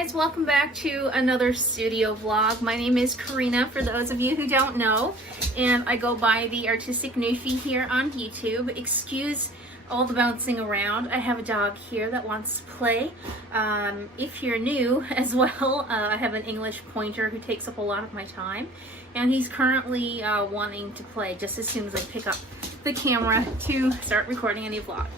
guys, welcome back to another studio vlog. My name is Karina, for those of you who don't know, and I go by the Artistic Newfie here on YouTube. Excuse all the bouncing around. I have a dog here that wants to play. If you're new as well, I have an English pointer who takes up a lot of my time, and he's currently wanting to play just as soon as I pick up the camera to start recording a new vlog.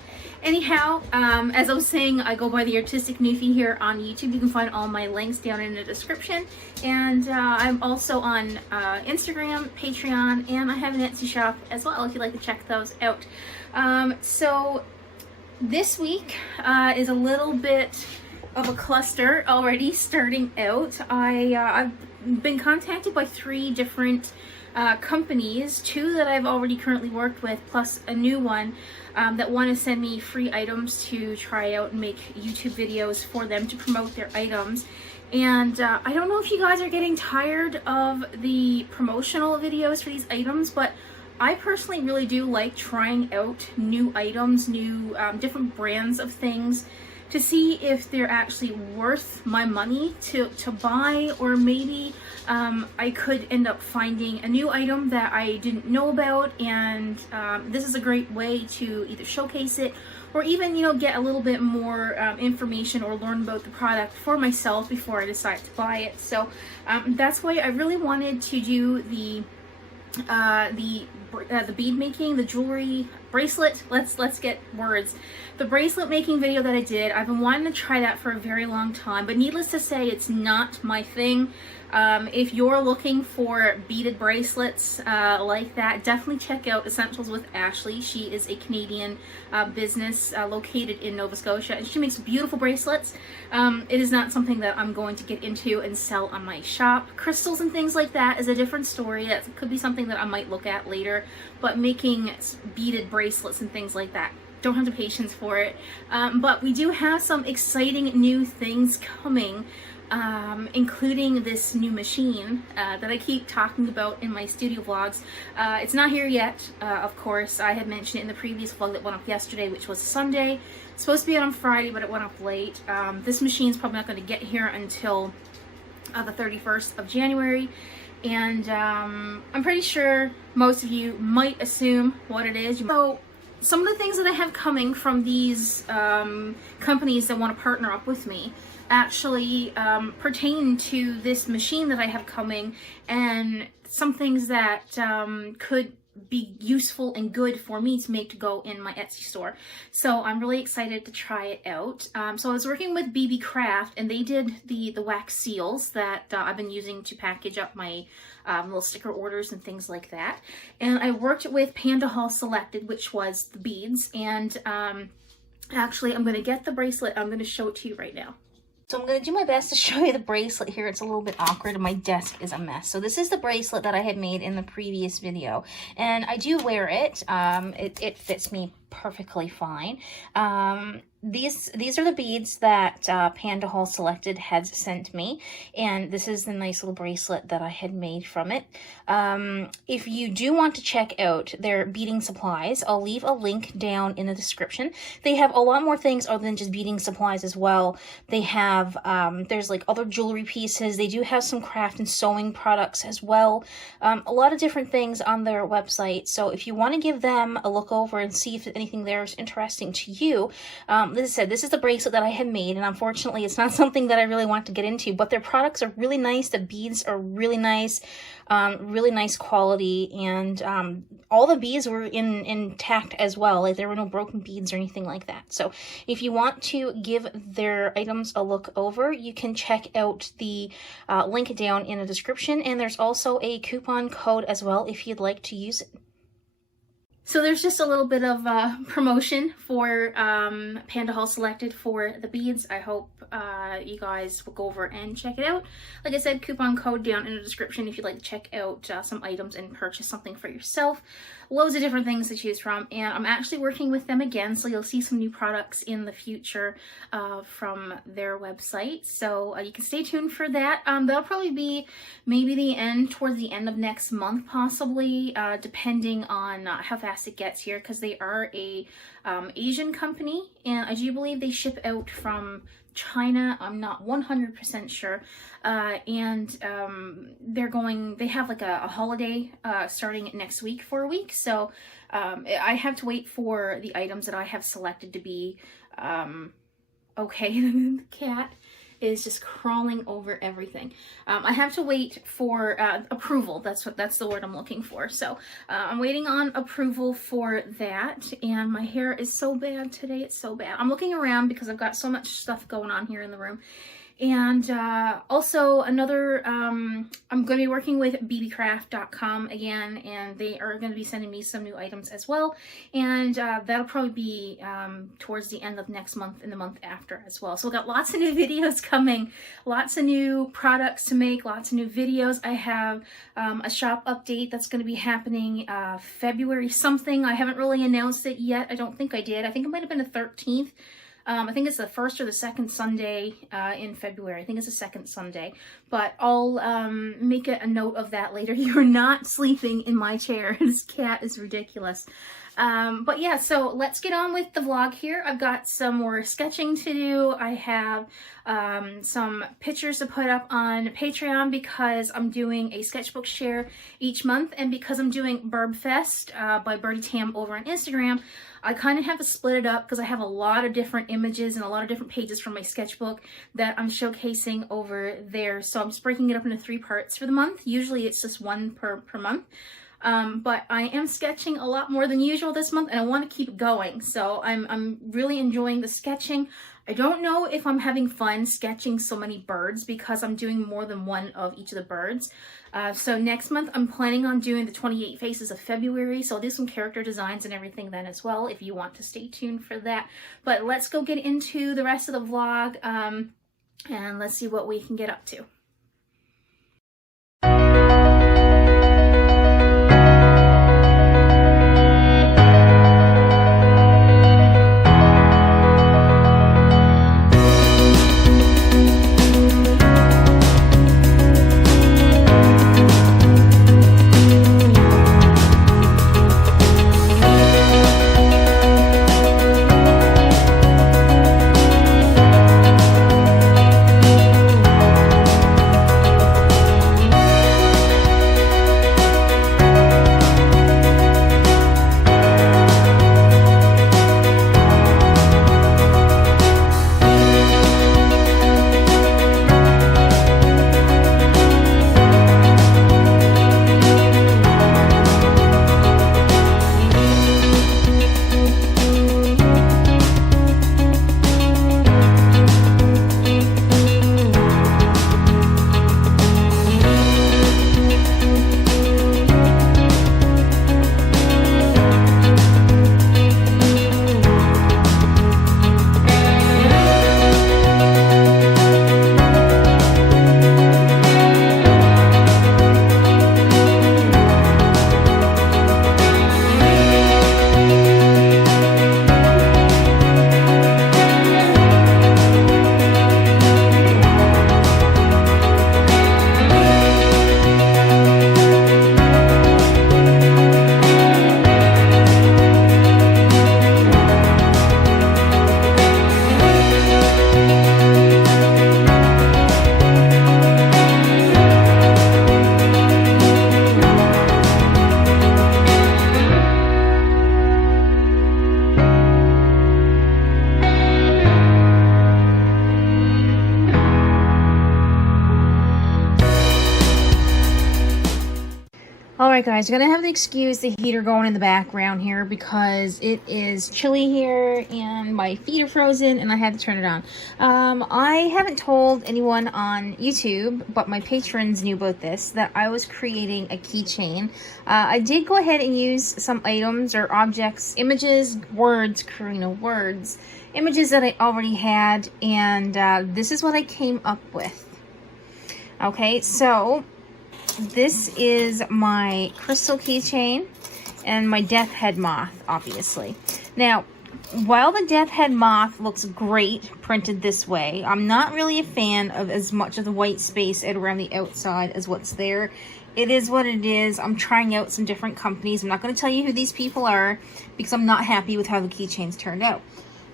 Anyhow, as I was saying, I go by the Artistic Newfie here on YouTube. You can find all my links down in the description. And I'm also on Instagram, Patreon, and I have an Etsy shop as well if you'd like to check those out. So this week is a little bit of a cluster already starting out. I've been contacted by 3 different companies, 2 that I've already currently worked with, plus a new one that want to send me free items to try out and make YouTube videos for them to promote their items. And I don't know if you guys are getting tired of the promotional videos for these items, but I personally really do like trying out new items, new different brands of things, to see if they're actually worth my money to buy, or maybe I could end up finding a new item that I didn't know about, and this is a great way to either showcase it or even, you know, get a little bit more information or learn about the product for myself before I decide to buy it. So that's why I really wanted to do the bead making, the jewelry bracelet, let's get words. The bracelet making video that I did, I've been wanting to try that for a very long time, but needless to say, it's not my thing. If you're looking for beaded bracelets like that, definitely check out Essentials with Ashley. She is a Canadian business located in Nova Scotia, and she makes beautiful bracelets. It is not something that I'm going to get into and sell on my shop. Crystals and things like that is a different story. That could be something that I might look at later, but making beaded bracelets and things like that, don't have the patience for it. But we do have some exciting new things coming, including this new machine that I keep talking about in my studio vlogs. It's not here yet, of course. I had mentioned it in the previous vlog that went up yesterday, which was Sunday. It's supposed to be out on Friday, but it went up late. This machine's probably not going to get here until the 31st of January. And I'm pretty sure most of you might assume what it is. So some of the things that I have coming from these companies that want to partner up with me actually pertain to this machine that I have coming, and some things that could be useful and good for me to make to go in my Etsy store. So I'm really excited to try it out. So I was working with BB Craft, and they did the wax seals that I've been using to package up my little sticker orders and things like that. And I worked with PandaHall Selected, which was the beads, and actually I'm going to get the bracelet. I'm going to show it to you right now. So I'm going to do my best to show you the bracelet here. It's a little bit awkward and my desk is a mess. So this is the bracelet that I had made in the previous video, and I do wear it. It fits me perfectly fine. These are the beads that PandaHall Selected has sent me, and this is the nice little bracelet that I had made from it. If you do want to check out their beading supplies, I'll leave a link down in the description. They have a lot more things other than just beading supplies as well. They have, there's like other jewelry pieces. They do have some craft and sewing products as well. A lot of different things on their website. So if you want to give them a look over and see if anything there is interesting to you, as I said, this is the bracelet that I had made, and unfortunately it's not something that I really want to get into, but their products are really nice. The beads are really nice quality, and all the beads were intact as well. Like, there were no broken beads or anything like that. So if you want to give their items a look over, you can check out the link down in the description, and there's also a coupon code as well if you'd like to use it. So there's just a little bit of promotion for PandaHall Selected for the beads. I hope you guys will go over and check it out. Like I said, coupon code down in the description if you'd like to check out some items and purchase something for yourself. Loads of different things to choose from, and I'm actually working with them again, so you'll see some new products in the future from their website. So you can stay tuned for that. That'll probably be maybe towards the end of next month, possibly, depending on how fast fast it gets here, because they are a Asian company, and I do believe they ship out from China. I'm not 100% sure. They have like a holiday starting next week for a week, so I have to wait for the items that I have selected to be okay. The cat is just crawling over everything. I have to wait for approval. That's the word I'm looking for. So I'm waiting on approval for that. And my hair is so bad today. It's so bad. I'm looking around because I've got so much stuff going on here in the room. And also another, I'm going to be working with bbcraft.com again, and they are going to be sending me some new items as well. And that'll probably be towards the end of next month and the month after as well. So we've got lots of new videos coming, lots of new products to make, lots of new videos. I have a shop update that's going to be happening February something. I haven't really announced it yet. I don't think I did. I think it might have been the 13th. I think it's the first or the second Sunday in February. I think it's the second Sunday, but I'll make a note of that later. You're not sleeping in my chair. This cat is ridiculous. But yeah, so let's get on with the vlog here. I've got some more sketching to do. I have some pictures to put up on Patreon because I'm doing a sketchbook share each month, and because I'm doing Burb Fest by Birdie Tam over on Instagram, I kind of have to split it up because I have a lot of different images and a lot of different pages from my sketchbook that I'm showcasing over there. So I'm just breaking it up into 3 parts for the month. Usually it's just 1 per month. But I am sketching a lot more than usual this month, and I want to keep going. So I'm really enjoying the sketching. I don't know if I'm having fun sketching so many birds because I'm doing more than one of each of the birds. So next month I'm planning on doing the 28 Faces of February. So I'll do some character designs and everything then as well if you want to stay tuned for that. But let's go get into the rest of the vlog and let's see what we can get up to. Alright guys, you're going to have to excuse the heater going in the background here because it is chilly here and my feet are frozen and I had to turn it on. I haven't told anyone on YouTube, but my patrons knew about this, that I was creating a keychain. I did go ahead and use some items or objects, images, words, images that I already had, and this is what I came up with. Okay, so this is my crystal keychain and my death head moth, obviously. Now, while the death head moth looks great printed this way, I'm not really a fan of as much of the white space around the outside as what's there it is what it is. I'm trying out some different companies. I'm not going to tell you who these people are because I'm not happy with how the keychains turned out.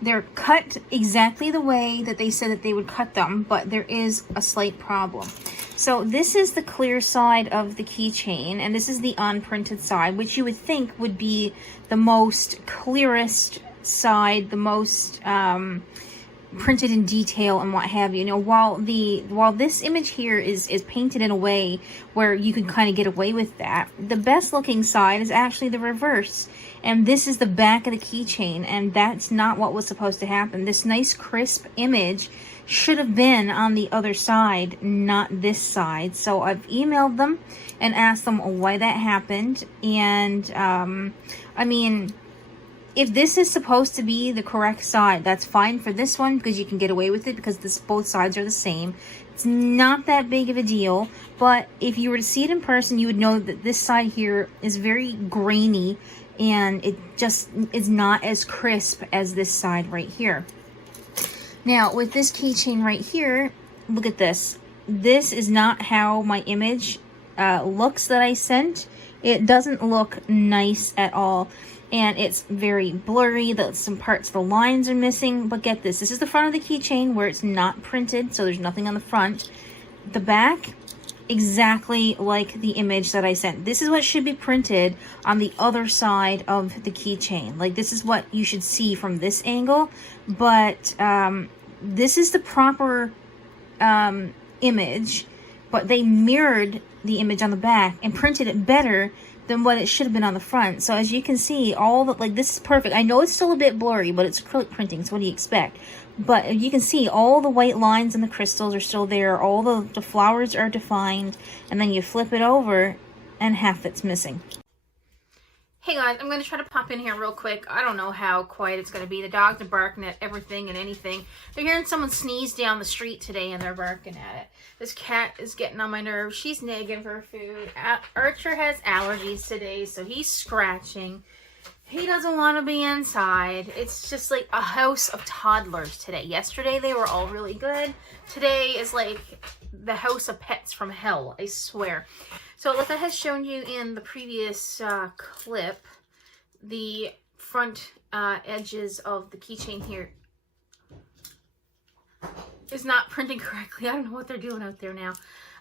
They're cut exactly the way that they said that they would cut them, but there is a slight problem. So this is the clear side of the keychain, and this is the unprinted side, which you would think would be the most clearest side, the most printed in detail and what have you. You know, while this image here is painted in a way where you can kind of get away with that, the best looking side is actually the reverse. And this is the back of the keychain, and that's not what was supposed to happen. This nice crisp image should have been on the other side, not this side. So I've emailed them and asked them why that happened. And I mean, if this is supposed to be the correct side, that's fine for this one because you can get away with it because both sides are the same. It's not that big of a deal, but if you were to see it in person, you would know that this side here is very grainy and it just is not as crisp as this side right here. Now, with this keychain right here, look at this. This is not how my image looks that I sent. It doesn't look nice at all. And it's very blurry. Some parts of the lines are missing. But get this. This is the front of the keychain where it's not printed, so there's nothing on the front. The back, exactly like the image that I sent. This is what should be printed on the other side of the keychain. Like, this is what you should see from this angle. But this is the proper image. But they mirrored the image on the back and printed it better than what it should have been on the front. So as you can see, this is perfect. I know it's still a bit blurry, but it's acrylic printing, so what do you expect? But you can see all the white lines and the crystals are still there. All the flowers are defined. And then you flip it over and half it's missing. Hey guys, I'm going to try to pop in here real quick. I don't know how quiet it's going to be. The dogs are barking at everything and anything. They're hearing someone sneeze down the street today and they're barking at it. This cat is getting on my nerves. She's nagging for food. Archer has allergies today, so he's scratching. He doesn't want to be inside. It's just like a house of toddlers today. Yesterday they were all really good. Today is like the house of pets from hell, I swear. So like I had shown you in the previous clip, the front edges of the keychain here is not printing correctly. I don't know what they're doing out there now.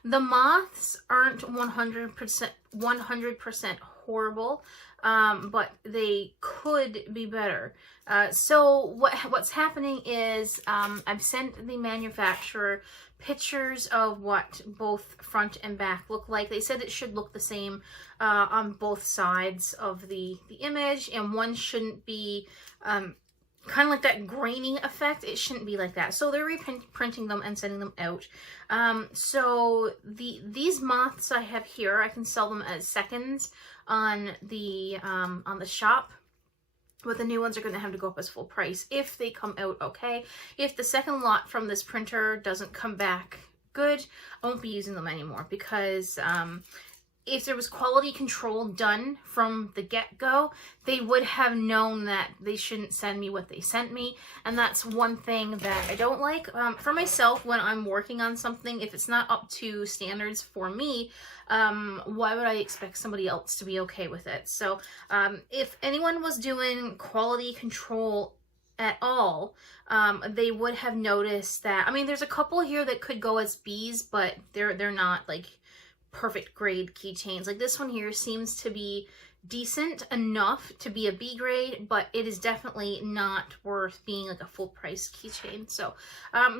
The moths aren't 100% horrible, but they could be better. So what's happening is I've sent the manufacturer pictures of what both front and back look like. They said it should look the same on both sides of the image, and one shouldn't be kind of like that grainy effect. It shouldn't be like that. So they're reprinting them and sending them out. So these moths I have here, I can sell them as seconds on the shop. But the new ones are going to have to go up as full price if they come out okay. If the second lot from this printer doesn't come back good, I won't be using them anymore because if there was quality control done from the get-go, they would have known that they shouldn't send me what they sent me. And that's one thing that I don't like. For myself, when I'm working on something, if it's not up to standards for me, why would I expect somebody else to be okay with it? So if anyone was doing quality control at all, they would have noticed that. I mean, there's a couple here that could go as B's, but they're not like perfect grade keychains. Like this one here seems to be decent enough to be a B grade, but it is definitely not worth being like a full price keychain. So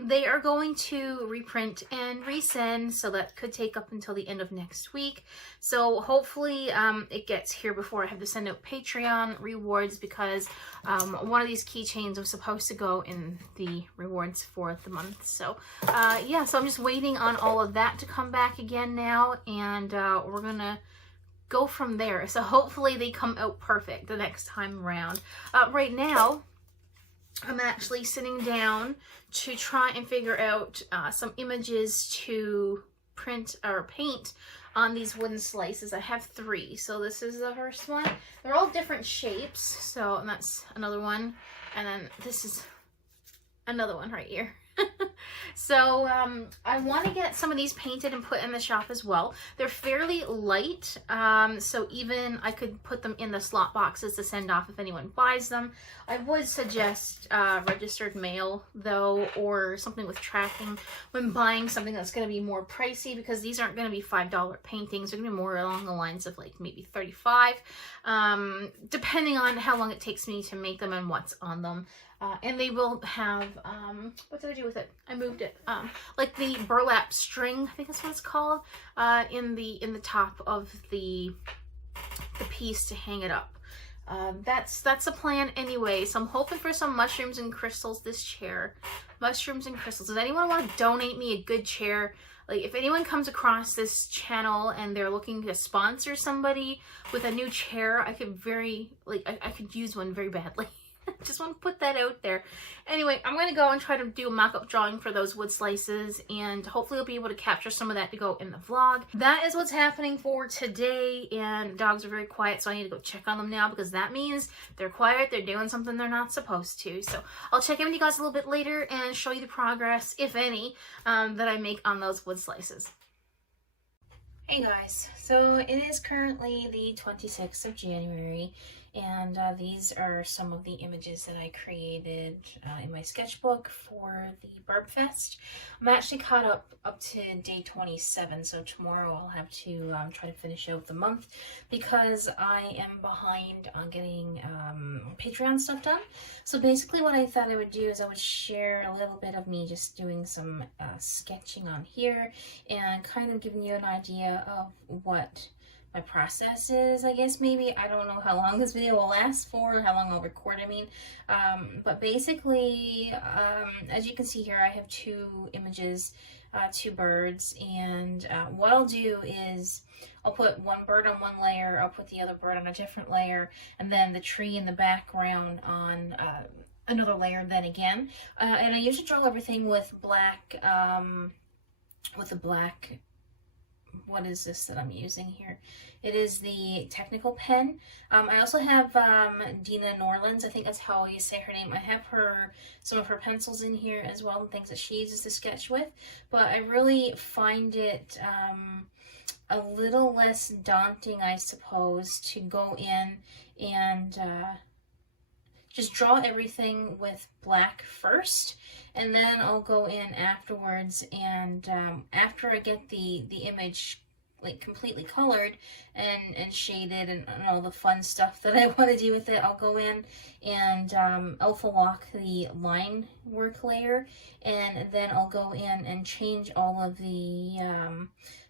they are going to reprint and resend, so that could take up until the end of next week. So hopefully it gets here before I have to send out Patreon rewards, because one of these keychains was supposed to go in the rewards for the month. So yeah, so I'm just waiting on all of that to come back again now, and we're gonna go from there. So hopefully they come out perfect the next time around. Right now, I'm actually sitting down to try and figure out some images to print or paint on these wooden slices. I have 3. So this is the first one. They're all different shapes. So, and that's another one. And then this is another one right here. So I want to get some of these painted and put in the shop as well. They're fairly light, so even I could put them in the slot boxes to send off if anyone buys them. I would suggest registered mail though, or something with tracking when buying something that's going to be more pricey, because these aren't going to be $5 paintings. They're going to be more along the lines of like maybe 35, depending on how long it takes me to make them and what's on them. And they will have, what did I do with it? I moved it, like the burlap string, I think that's what it's called, in the top of the piece to hang it up. That's the plan anyway. So I'm hoping for some mushrooms and crystals this chair. Mushrooms and crystals. Does anyone want to donate me a good chair? Like, if anyone comes across this channel and they're looking to sponsor somebody with a new chair, I could I could use one very badly. Just want to put that out there. Anyway, I'm going to go and try to do a mock-up drawing for those wood slices, and hopefully I'll be able to capture some of that to go in the vlog. That is what's happening for today, and dogs are very quiet, so I need to go check on them now, because that means they're quiet, they're doing something they're not supposed to. So I'll check in with you guys a little bit later and show you the progress, if any, that I make on those wood slices. Hey guys, so it is currently the 26th of January, and these are some of the images that I created in my sketchbook for the Barb Fest. I'm actually caught up to day 27, so tomorrow I'll have to try to finish out the month, because I am behind on getting Patreon stuff done. So basically what I thought I would do is I would share a little bit of me just doing some sketching on here, and kind of giving you an idea of what my process is, I guess. Maybe, I don't know how long this video will last for, how long I'll record, I mean, but basically, as you can see here, I have two images, two birds, and what I'll do is I'll put one bird on one layer, I'll put the other bird on a different layer, and then the tree in the background on another layer then again, and I usually draw everything with black, what is this that I'm using here? It is the technical pen. I also have Dina Norlands, I think that's how you say her name. I have some of her pencils in here as well, and things that she uses to sketch with, but I really find it a little less daunting, I suppose, to go in and just draw everything with black first, and then I'll go in afterwards, and after I get the image like completely colored and shaded and all the fun stuff that I want to do with it, I'll go in and alpha lock the line work layer, and then I'll go in and change all of the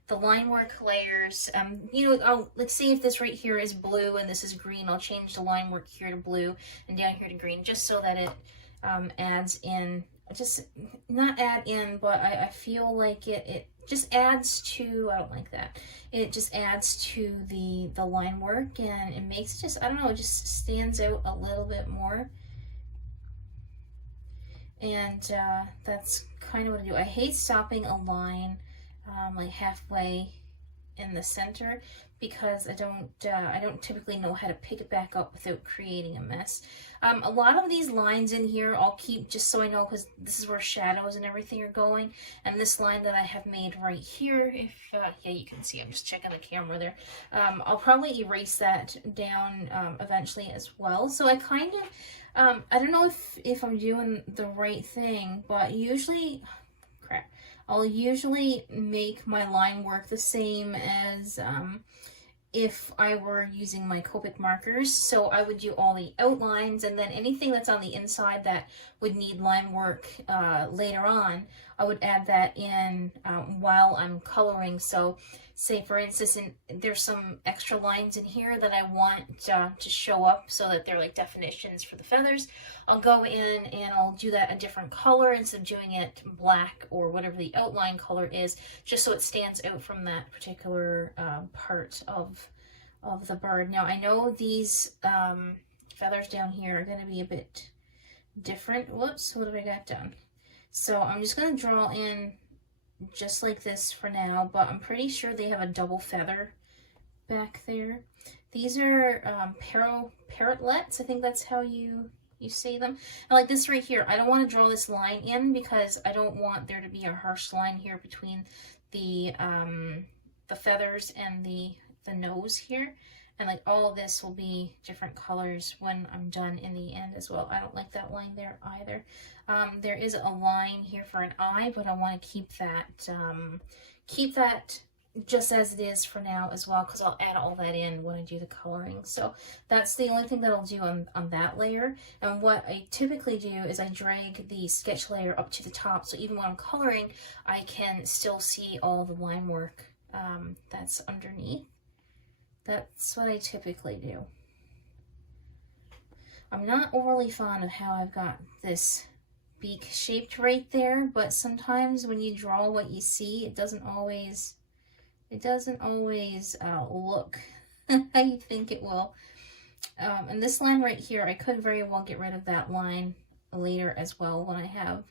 line work layers. You know, let's see if this right here is blue and this is green. I'll change the line work here to blue and down here to green, just so that it adds in, just not add in, but I feel like it just adds to, I don't like that. It just adds to the line work, and it makes it just, I don't know, it just stands out a little bit more. And that's kind of what I do. I hate stopping a line like halfway in the center, because I don't typically know how to pick it back up without creating a mess. A lot of these lines in here I'll keep just so I know, because this is where shadows and everything are going. And this line that I have made right here, if yeah, you can see, I'm just checking the camera there. I'll probably erase that down eventually as well. So I kind of, I don't know if I'm doing the right thing, but usually, crap, I'll usually make my line work the same as if I were using my Copic markers. So I would do all the outlines, and then anything that's on the inside that would need line work later on, I would add that in while I'm coloring. So say for instance, there's some extra lines in here that I want to show up so that they're like definitions for the feathers. I'll go in and I'll do that a different color instead of doing it black or whatever the outline color is, just so it stands out from that particular part of the bird. Now I know these feathers down here are going to be a bit different. Whoops, what have I got done? So I'm just going to draw in just like this for now, but I'm pretty sure they have a double feather back there. These are parrotlets, I think that's how you You see them? And like this right here, I don't want to draw this line in because I don't want there to be a harsh line here between the feathers and the nose here. And like all of this will be different colors when I'm done in the end as well. I don't like that line there either. There is a line here for an eye, but I want to keep that just as it is for now as well, because I'll add all that in when I do the coloring. So that's the only thing that I'll do on that layer. And what I typically do is I drag the sketch layer up to the top, so even when I'm coloring, I can still see all the line work that's underneath. That's what I typically do. I'm not overly fond of how I've got this beak shaped right there, but sometimes when you draw what you see, it doesn't always look how you think it will. And this line right here, I could very well get rid of that line later as well when I have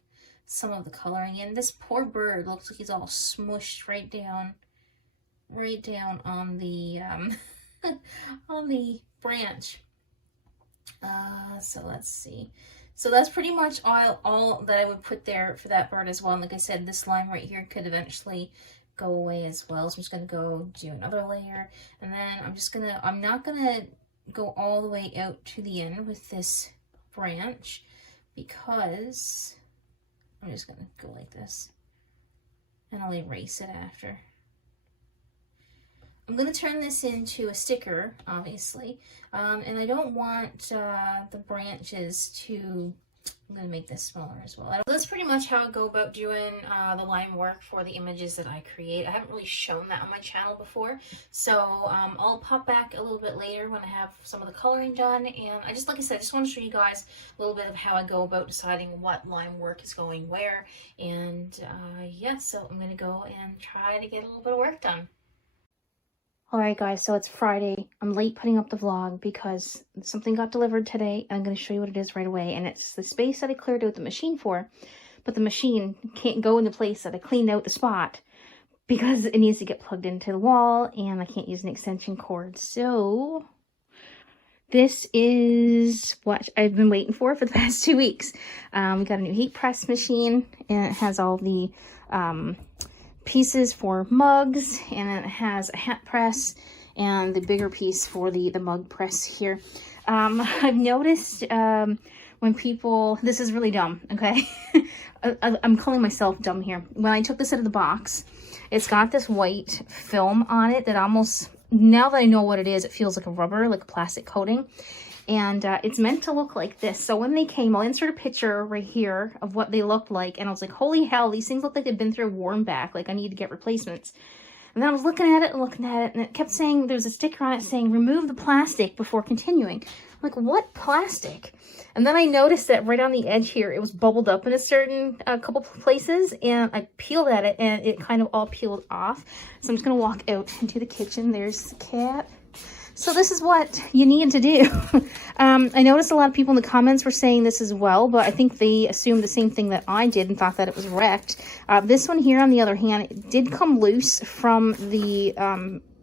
some of the coloring in. This poor bird looks like he's all smushed right down on the on the branch. So let's see. So that's pretty much all that I would put there for that bird as well. And like I said, this line right here could eventually go away as well. So I'm just gonna go do another layer, and then I'm not gonna go all the way out to the end with this branch, because I'm just gonna go like this, and I'll erase it after. I'm going to turn this into a sticker, obviously, and I don't want the branches to, I'm going to make this smaller as well. That's pretty much how I go about doing the line work for the images that I create. I haven't really shown that on my channel before, so I'll pop back a little bit later when I have some of the coloring done. And like I said, I just want to show you guys a little bit of how I go about deciding what line work is going where. And yeah, so I'm going to go and try to get a little bit of work done. Alright guys, so it's Friday. I'm late putting up the vlog because something got delivered today. I'm going to show you what it is right away. And it's the space that I cleared out the machine for. But the machine can't go in the place that I cleaned out the spot because it needs to get plugged into the wall. And I can't use an extension cord. So this is what I've been waiting for the past 2 weeks. We got a new heat press machine. And it has all the pieces for mugs, and it has a hat press and the bigger piece for the mug press here. I've noticed when people, this is really dumb, okay? I'm calling myself dumb here. When I took this out of the box, it's got this white film on it that almost, now that I know what it is, it feels like a rubber, like a plastic coating. And it's meant to look like this. So when they came, I'll insert a picture right here of what they looked like. And I was like, holy hell, these things look like they've been through a war and back. Like, I need to get replacements. And then I was looking at it, and it kept saying, there's a sticker on it saying, remove the plastic before continuing. I'm like, what plastic? And then I noticed that right on the edge here, it was bubbled up in a certain couple places. And I peeled at it, and it kind of all peeled off. So I'm just going to walk out into the kitchen. There's the cat. So this is what you need to do. I noticed a lot of people in the comments were saying this as well, but I think they assumed the same thing that I did and thought that it was wrecked. This one here, on the other hand, it did come loose from the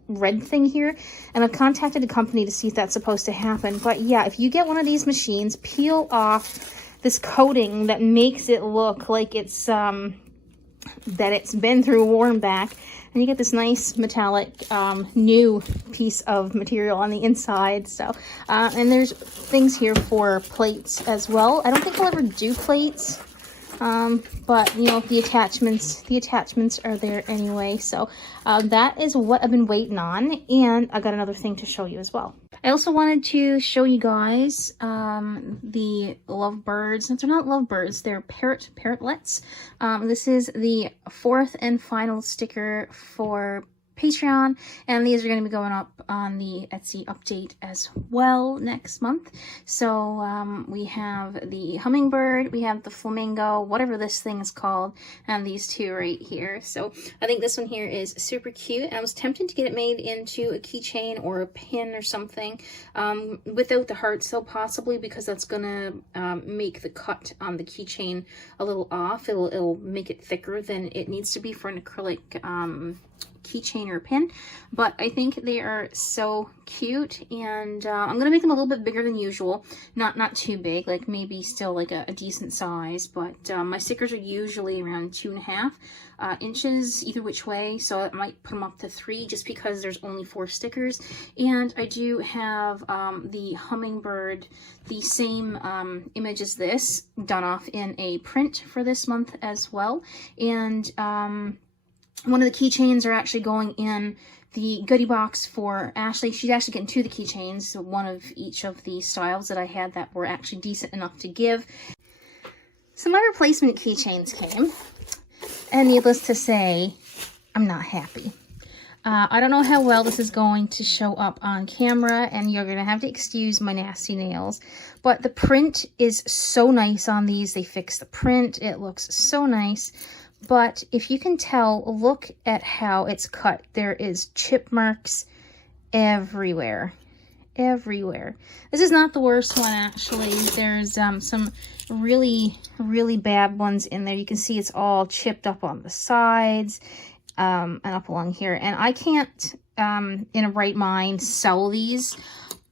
red thing here, and I've contacted the company to see if that's supposed to happen. But yeah, if you get one of these machines, peel off this coating that makes it look like it's that it's been through a war and back. And you get this nice metallic new piece of material on the inside. So, and there's things here for plates as well. I don't think I'll ever do plates, but you know, the attachments are there anyway. So that is what I've been waiting on, and I got another thing to show you as well. I also wanted to show you guys the lovebirds. They're not lovebirds, they're parrotlets. This is the 4th and final sticker for Patreon, and these are going to be going up on the Etsy update as well next month. So we have the hummingbird, we have the flamingo, whatever this thing is called, and these two right here. So I think this one here is super cute, and I was tempted to get it made into a keychain or a pin or something without the hearts, though, possibly, because that's gonna make the cut on the keychain a little off. It'll make it thicker than it needs to be for an acrylic keychain or pin, but I think they are so cute, and I'm gonna make them a little bit bigger than usual, not too big, like maybe still like a decent size, but my stickers are usually around 2.5 inches either which way, so I might put them up to 3 just because there's only 4 stickers. And I do have the hummingbird, the same image as this, done off in a print for this month as well. And one of the keychains are actually going in the goodie box for Ashley. She's actually getting 2 of the keychains, one of each of the styles that I had that were actually decent enough to give. So my replacement keychains came, and needless to say, I'm not happy. I don't know how well this is going to show up on camera, and you're going to have to excuse my nasty nails, but the print is so nice on these. They fixed the print. It looks so nice. But if you can tell, look at how it's cut. There is chip marks everywhere. Everywhere. This is not the worst one, actually. There's some really, really bad ones in there. You can see it's all chipped up on the sides and up along here. And I can't, in a right mind, sell these.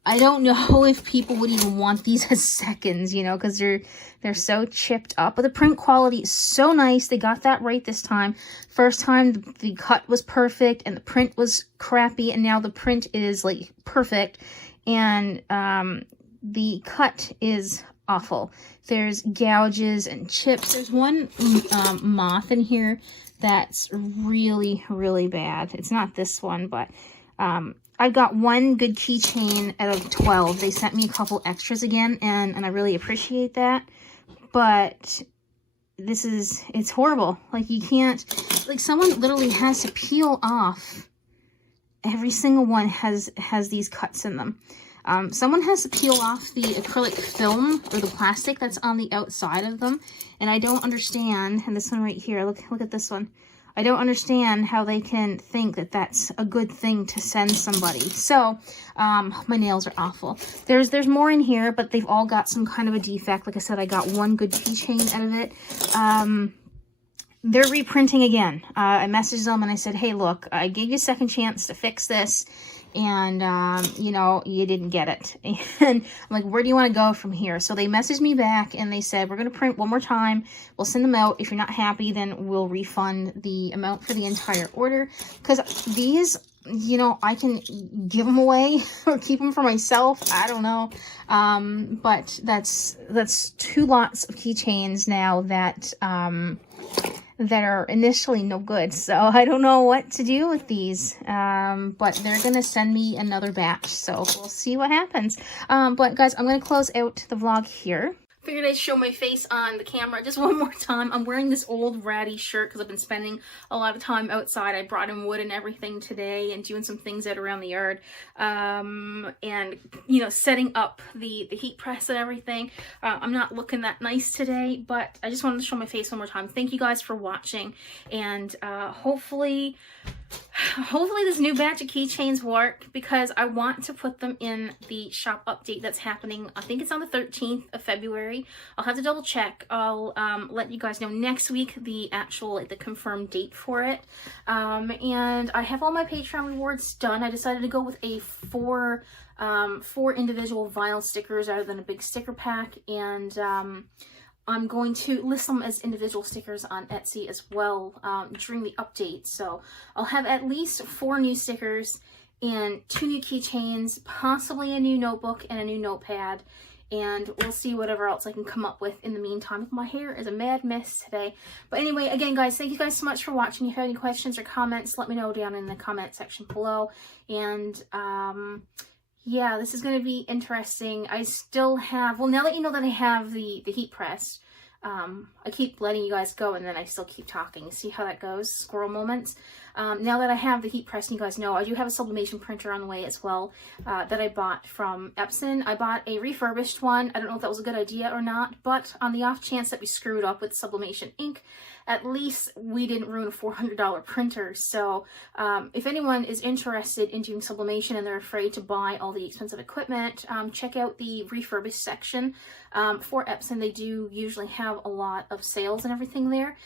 I don't know if people would even want these as seconds, you know, because they're so chipped up. But the print quality is so nice. They got that right this time. First time, the cut was perfect and the print was crappy. And now the print is, like, perfect. And the cut is awful. There's gouges and chips. There's one moth in here that's really, really bad. It's not this one, but I got one good keychain out of 12. They sent me a couple extras again, and I really appreciate that. But this is, it's horrible. Like, you can't, like, someone literally has to peel off. Every single one has these cuts in them. Someone has to peel off the acrylic film or the plastic that's on the outside of them. And I don't understand, and this one right here, look at this one. I don't understand how they can think that that's a good thing to send somebody. So, my nails are awful. There's more in here, but they've all got some kind of a defect. Like I said, I got one good keychain out of it. They're reprinting again. I messaged them and I said, hey, look, I gave you a second chance to fix this. And, you know, you didn't get it. And I'm like, where do you want to go from here? So they messaged me back and they said, we're going to print one more time. We'll send them out. If you're not happy, then we'll refund the amount for the entire order. Because these, you know, I can give them away or keep them for myself. I don't know. But that's 2 lots of keychains now that, that are initially no good, so I don't know what to do with these, but they're gonna send me another batch, so we'll see what happens. But guys, I'm gonna close out the vlog here. Figured I'd show my face on the camera just one more time. I'm wearing this old ratty shirt because I've been spending a lot of time outside. I brought in wood and everything today and doing some things out around the yard. And, you know, setting up the heat press and everything. I'm not looking that nice today, but I just wanted to show my face one more time. Thank you guys for watching. And hopefully this new batch of keychains work, because I want to put them in the shop update that's happening. I think it's on the 13th of February. I'll have to double check. I'll let you guys know next week the actual, like, the confirmed date for it. And I have all my Patreon rewards done. I decided to go with a 4 individual vinyl stickers rather than a big sticker pack, and I'm going to list them as individual stickers on Etsy as well during the update. So I'll have at least 4 new stickers and 2 new keychains, possibly a new notebook and a new notepad. And we'll see whatever else I can come up with in the meantime. My hair is a mad mess today. But anyway, again, guys, thank you guys so much for watching. If you have any questions or comments, let me know down in the comment section below. And yeah, this is going to be interesting. I still have, well, now that you know that I have the heat press, I keep letting you guys go and then I still keep talking. See how that goes? Squirrel moments. Now that I have the heat press, and you guys know, I do have a sublimation printer on the way as well that I bought from Epson. I bought a refurbished one. I don't know if that was a good idea or not, but on the off chance that we screwed up with sublimation ink, at least we didn't ruin a $400 printer. So if anyone is interested in doing sublimation and they're afraid to buy all the expensive equipment, check out the refurbished section for Epson. They do usually have a lot of sales and everything there.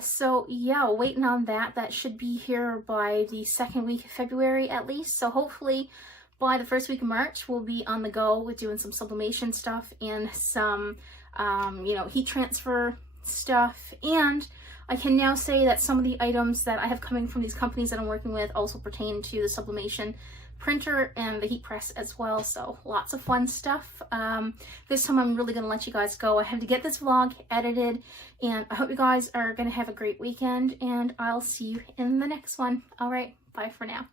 So yeah, waiting on that. That should be here by the second week of February at least. So hopefully by the first week of March, we'll be on the go with doing some sublimation stuff and some, you know, heat transfer stuff. And I can now say that some of the items that I have coming from these companies that I'm working with also pertain to the sublimation printer and the heat press as well. So lots of fun stuff. This time I'm really going to let you guys go. I have to get this vlog edited, and I hope you guys are going to have a great weekend, and I'll see you in the next one. All right, bye for now.